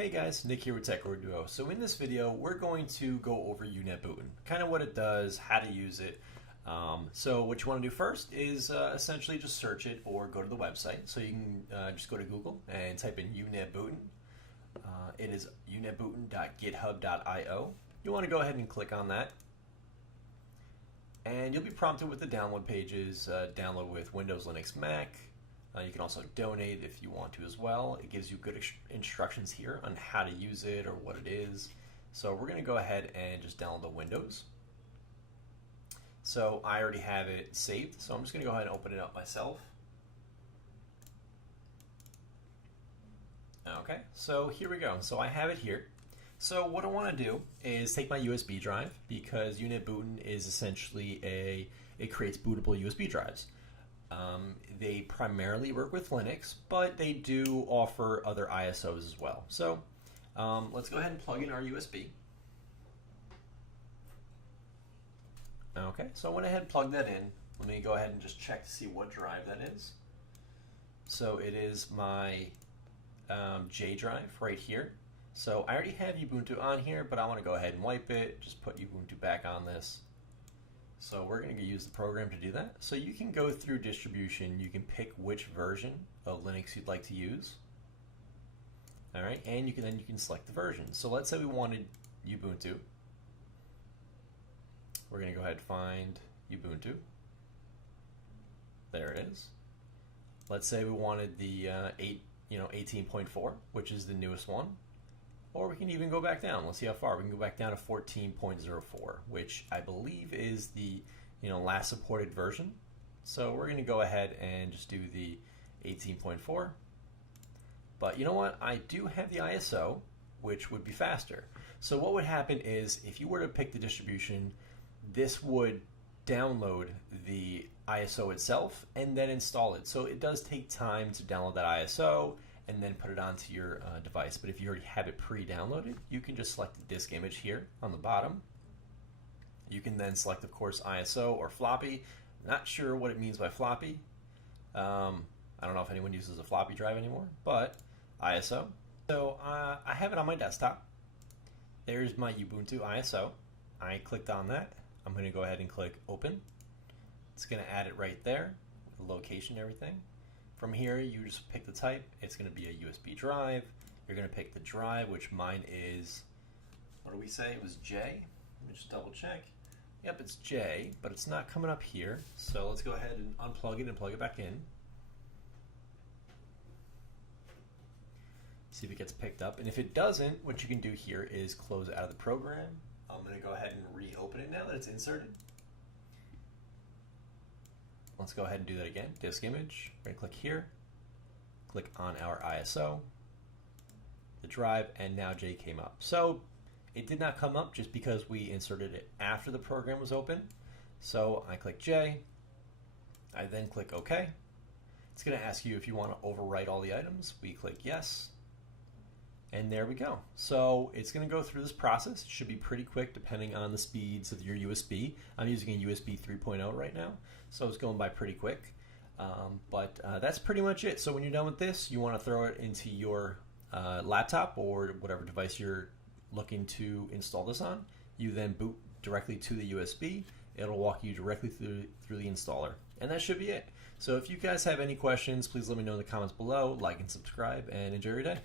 Hey guys, Nick here with TechRoad. So in this video, we're going to go over UNetBootin, kind of what it does, how to use it. So what you want to do first is essentially just search it or go to the website. So you can just go to Google and type in UNetBootin. It is unetbootin.github.io. You want to go ahead and click on that. And you'll be prompted with the download pages, download with Windows, Linux, Mac. You can also donate if you want to as well. It gives you good instructions here on how to use it or what it is. So we're going to go ahead and just download the Windows. So I already have it saved, so I'm just going to go ahead and open it up myself. Okay, so here we go. So I have it here. So what I want to do is take my USB drive, because UNetBootin is essentially it creates bootable USB drives. They primarily work with Linux, but they do offer other ISOs as well. So let's go ahead and plug in our USB. Okay, so I went ahead and plugged that in. Let me go ahead and just check to see what drive that is. So it is my J drive right here. So I already have Ubuntu on here, but I want to go ahead and wipe it, just put Ubuntu back on this. So we're going to use the program to do that. So you can go through distribution, you can pick which version of Linux you'd like to use. All right, and you can select the version. So let's say we wanted Ubuntu. We're going to go ahead and find Ubuntu. There it is. Let's say we wanted the 18.4, which is the newest one. Or we can even go back down. Let's see how far. We can go back down to 14.04, which I believe is the last supported version. So we're going to go ahead and just do the 18.4. But you know what? I do have the ISO, which would be faster. So what would happen is if you were to pick the distribution, this would download the ISO itself and then install it. So it does take time to download that ISO and then put it onto your device. But if you already have it pre-downloaded, you can just select the disk image here on the bottom. You can then select, of course, ISO or floppy. Not sure what it means by floppy. I don't know if anyone uses a floppy drive anymore, but ISO. So I have it on my desktop. There's my Ubuntu ISO. I clicked on that. I'm going to go ahead and click open. It's going to add it right there, the location, everything. From here, you just pick the type. It's going to be a USB drive. You're going to pick the drive, which mine is, what do we say? It was J. Let me just double check. Yep, it's J, but it's not coming up here. So let's go ahead and unplug it and plug it back in. See if it gets picked up. And if it doesn't, what you can do here is close it out of the program. I'm going to go ahead and reopen it now that it's inserted. Let's go ahead and do that again. Disk image. We're going to click here. Click on our ISO, the drive, and now J came up. So it did not come up just because we inserted it after the program was open. So I click J. I then click OK. It's going to ask you if you want to overwrite all the items. We click yes. And there we go. So it's going to go through this process. It should be pretty quick depending on the speeds of your USB. I'm using a USB 3.0 right now, so it's going by pretty quick. But that's pretty much it. So when you're done with this, you want to throw it into your laptop or whatever device you're looking to install this on. You then boot directly to the USB. It'll walk you directly through the installer. And that should be it. So if you guys have any questions, please let me know in the comments below. Like and subscribe, and enjoy your day.